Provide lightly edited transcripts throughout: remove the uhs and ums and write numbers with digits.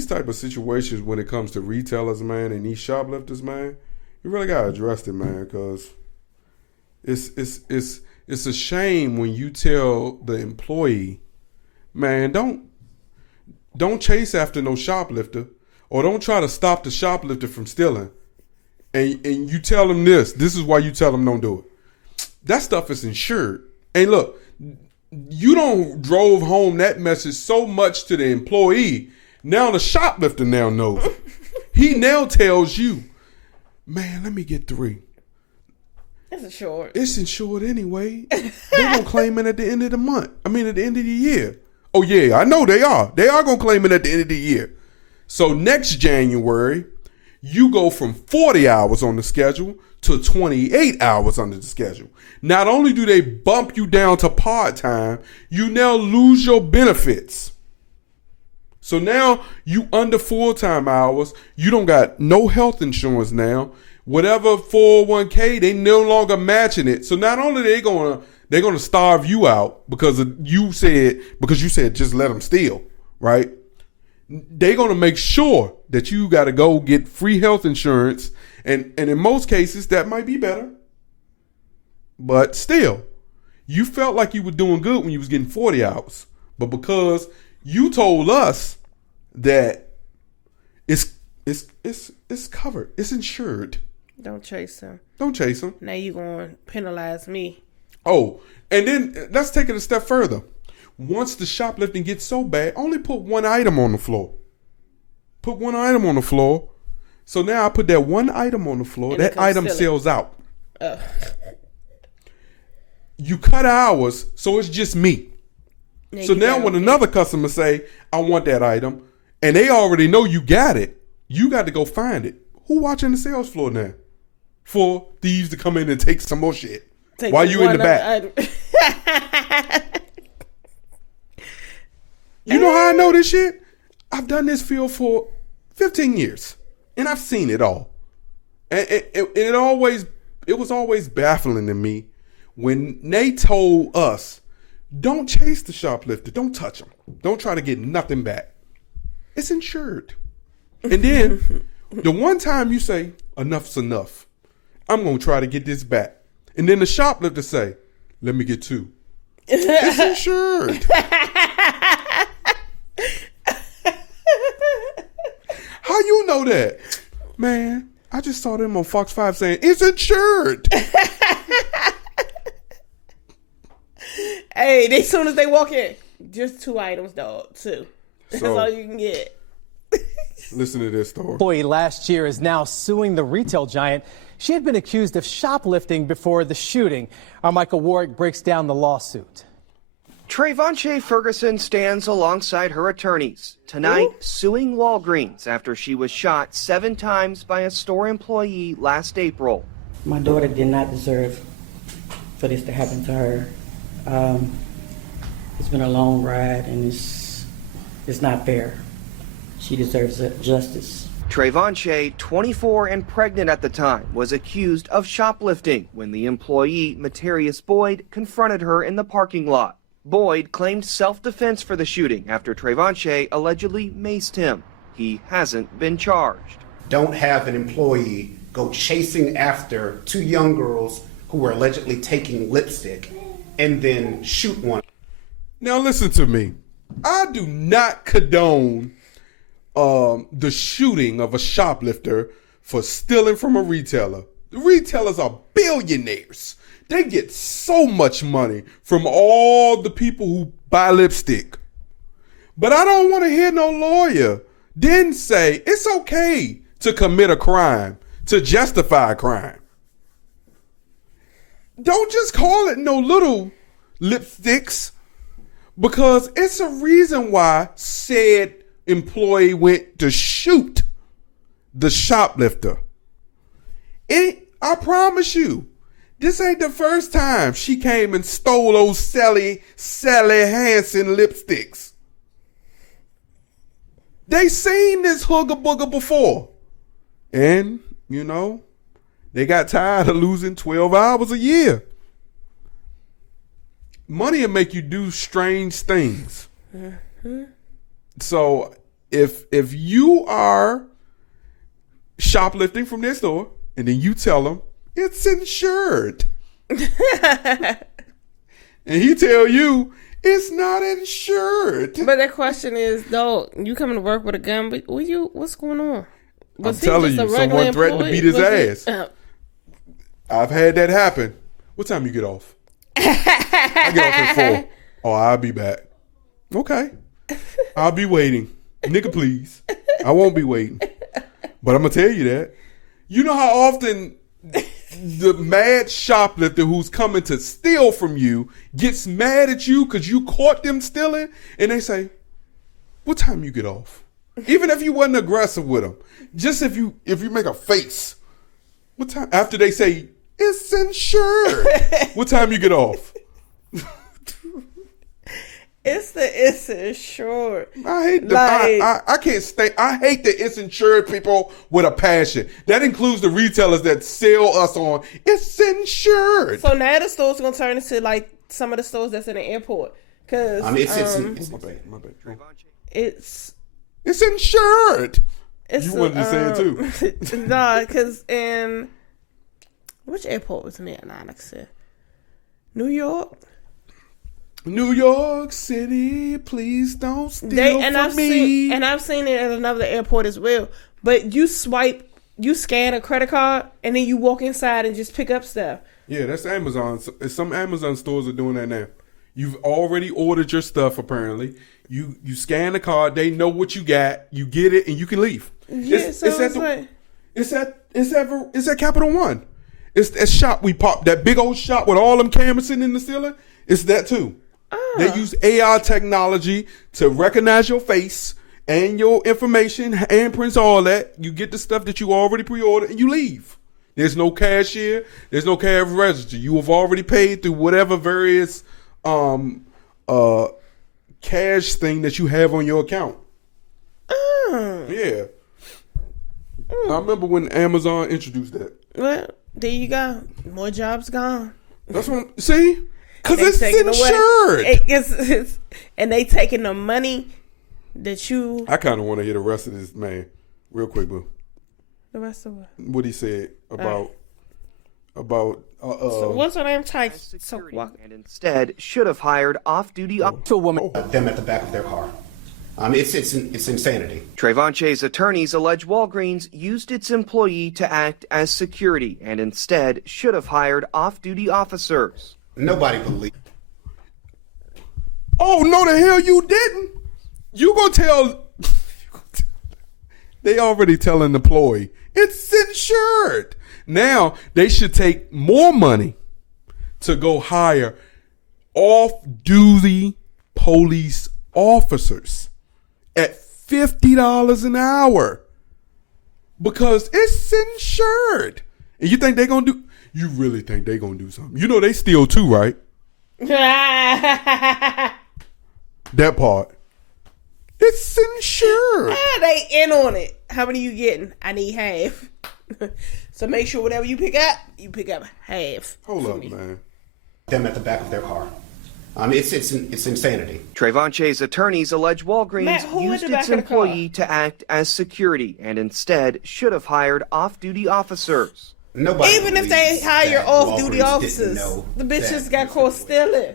These type of situations when it comes to retailers, man, and these shoplifters, man, you really gotta address it, man, because it's a shame when you tell the employee, man, don't chase after no shoplifter, or don't try to stop the shoplifter from stealing, and you tell them this is why you tell them don't do it. That stuff is insured. And look, you don't drove home that message so much to the employee. Now the shoplifter now knows it. He now tells you, man, let me get 3. It's insured. It's insured anyway. They're going to claim it at the end of the month. I mean, at the end of the year. Oh, yeah, I know they are. They are going to claim it at the end of the year. So next January, you go from 40 hours on the schedule to 28 hours under the schedule. Not only do they bump you down to part-time, you now lose your benefits. So now you under full-time hours. You don't got no health insurance now. Whatever 401k, they no longer matching it. So not only they're gonna starve you out because you said just let them steal, right? They're gonna make sure that you got to go get free health insurance, and in most cases that might be better. But still, you felt like you were doing good when you was getting 40 hours. But because you told us that it's covered, it's insured. Don't chase them. Don't chase them. Now you going to penalize me. Oh, and then let's take it a step further. Once the shoplifting gets so bad, only put one item on the floor. Put one item on the floor. So now I put that one item on the floor. And that item sells out. You cut hours, so it's just me. Yeah, so now when another customer say, I want that item, and they already know you got it, you got to go find it. Who watching the sales floor now? For thieves to come in and take some more shit. While you in the back. You know how I know this shit? I've done this field for 15 years. And I've seen it all. And it was always baffling to me when they told us, don't chase the shoplifter. Don't touch him. Don't try to get nothing back. It's insured. And then the one time you say, enough's enough. I'm going to try to get this back. And then the shoplifter say, let me get 2. It's insured. How you know that? Man, I just saw them on Fox 5 saying, it's insured. Hey, as soon as they walk in, just 2 items, dog. 2. That's So- all you can get. Listen to this story. Employee last year is now suing the retail giant. She had been accused of shoplifting before the shooting. Our Michael Warwick breaks down the lawsuit. Trayvon Ferguson stands alongside her attorneys tonight, suing Walgreens after she was shot 7 times by a store employee last April. My daughter did not deserve for this to happen to her. It's been a long ride, and it's not fair. She deserves justice. Trayvon, 24 and pregnant at the time, was accused of shoplifting when the employee, Materius Boyd, confronted her in the parking lot. Boyd claimed self-defense for the shooting after Trayvon allegedly maced him. He hasn't been charged. Don't have an employee go chasing after 2 young girls who were allegedly taking lipstick and then shoot one. Now listen to me. I do not condone the shooting of a shoplifter for stealing from a retailer. The retailers are billionaires. They get so much money from all the people who buy lipstick. But I don't want to hear no lawyer then say it's okay to commit a crime, to justify a crime. Don't just call it no little lipsticks, because it's a reason why said employee went to shoot the shoplifter. I promise you, this ain't the first time she came and stole those Sally Hansen lipsticks. They seen this hooga booger before. And, you know, they got tired of losing 12 hours a year. Money will make you do strange things. Mm-hmm. So if you are shoplifting from their store and then you tell them it's insured, and he tell you it's not insured. But the question is, though, you coming to work with a gun, but what's going on? I'm telling you, someone threatened to beat his ass. I've had that happen. What time you get off? I get off at 4. Oh, I'll be back. Okay. I'll be waiting. Nigga, please. I won't be waiting. But I'm going to tell you that. You know how often the mad shoplifter who's coming to steal from you gets mad at you because you caught them stealing? And they say, what time you get off? Even if you wasn't aggressive with them. Just if you make a face. What time? After they say, it's insured. What time you get off? It's insured. I hate the I can't stay. I hate the it's insured people with a passion. That includes the retailers that sell us on it's insured. So now the store's gonna turn into like some of the stores that's in the airport. Cause it's my bad. It's insured. It's you wanted to say it too. Nah, because in which airport was near? Nah, like I said, New York. New York City, please don't steal from me. I've seen it at another airport as well. But you scan a credit card, and then you walk inside and just pick up stuff. Yeah, that's Amazon. Some Amazon stores are doing that now. You've already ordered your stuff, apparently. You scan the card, they know what you got, you get it, and you can leave. Yeah, it's at Capital One. It's that shop we popped, that big old shop with all them cameras sitting in the ceiling. It's that too. They use AI technology to recognize your face and your information, handprints, all that. You get the stuff that you already pre-ordered and you leave. There's no cashier. There's no cash register. You have already paid through whatever various cash thing that you have on your account. Yeah. I remember when Amazon introduced that. Well, there you go. More jobs gone. That's what see? Because it's insured. And they taking the money that you... I kind of want to hear the rest of this man real quick, boo. The rest of what he said about so what's her name? And instead should have hired off-duty to a woman. Them at the back of their car. It's insanity. Trayvonche's attorneys allege Walgreens used its employee to act as security and instead should have hired off-duty officers. Nobody believes. Oh, no, the hell you didn't. You gonna tell. They already telling the employee it's insured. Now they should take more money to go hire off-duty police officers at $50 an hour because it's insured. And you think they're gonna do? You really think they're gonna do something? You know they steal too, right? That part. It's insured. They in on it. How many you getting? I need half. So make sure whatever you pick up half. Hold up, man. Them at the back of their car. It's insanity. Trayvonche's attorneys allege Walgreens used its employee to act as security and instead should have hired off-duty officers. Nobody even if they hire off-duty officers, the bitches got caught stealing.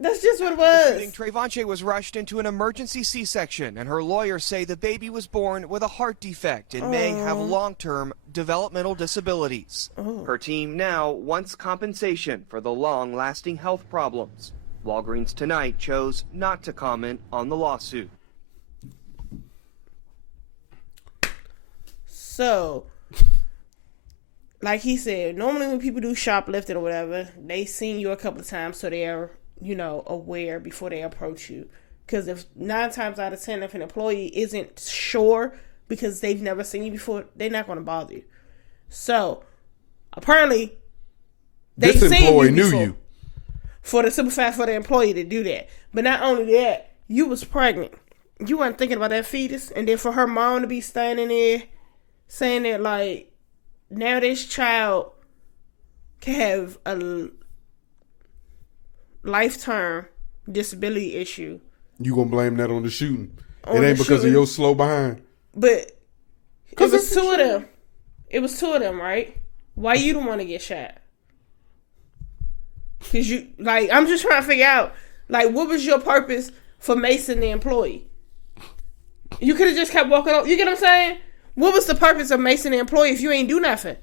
That's just what it was. Trayvonche was rushed into an emergency C-section, and her lawyers say the baby was born with a heart defect and may have long-term developmental disabilities. Her team now wants compensation for the long-lasting health problems. Walgreens tonight chose not to comment on the lawsuit. So, like he said, normally when people do shoplifting or whatever, they seen you a couple of times, so they're aware before they approach you. Because if 9 times out of 10, if an employee isn't sure because they've never seen you before, they're not going to bother you. So apparently, this employee knew you. For the simple fact for the employee to do that. But not only that, you was pregnant. You weren't thinking about that fetus, and then for her mom to be standing there saying that like, now this child can have a lifetime disability issue. You gonna blame that on the shooting? It ain't because of your slow behind. But it 'Cause was it's two of them. It was two of them, right? Why you don't want to get shot? Because you, like, I'm just trying to figure out, like, what was your purpose for macing the employee? You could have just kept walking up. You get what I'm saying? What was the purpose of macing the employee if you ain't do nothing?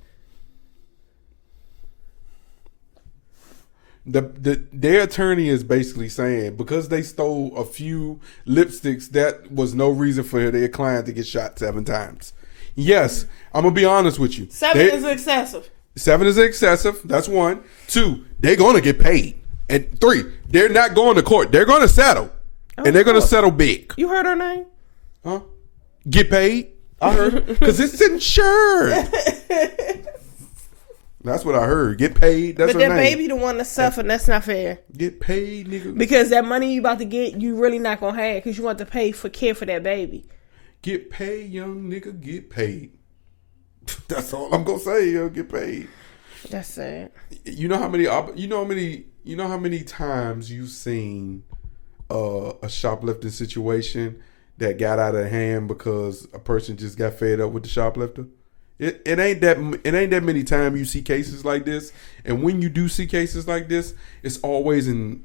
Their attorney is basically saying because they stole a few lipsticks, that was no reason for their client to get shot 7 times. Yes, I'm gonna be honest with you. 7 is excessive. 7 is excessive. That's 1. 2, they're gonna get paid. And 3, they're not going to court. They're gonna settle, and they're gonna settle big. You heard her name? Huh? Get paid? I heard because it's insured. That's what I heard. Get paid. That's but her that name. baby the one that's suffering. That's not fair. Get paid, nigga. Because that money you about to get, you really not gonna have because you want to pay for care for that baby. Get paid, young nigga. Get paid. That's all I'm gonna say. Yo, get paid. That's sad. You know how many times you've seen a shoplifting situation that got out of hand because a person just got fed up with the shoplifter? It ain't that many times you see cases like this, and when you do see cases like this, it's always in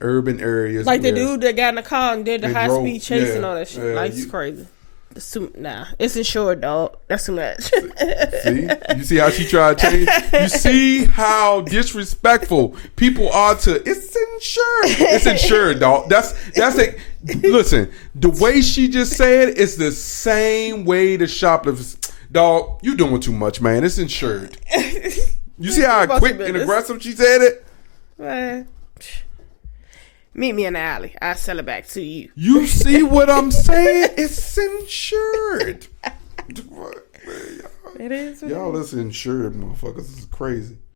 urban areas. Like the dude that got in the car and did the high speed chase and all that shit. Yeah, Like it's crazy. It's insured, dog. That's too much. See, you see how she tried to change. You see how disrespectful people are to. It's insured. It's insured, dog. That's it. Listen, the way she just said it's the same way the shoplifters. Dog, you doing too much, man. It's insured. You see how quick and aggressive she said it? Man. Meet me in the alley. I'll sell it back to you. You see what I'm saying? It's insured. It is. Y'all listen insured, motherfuckers. This is crazy.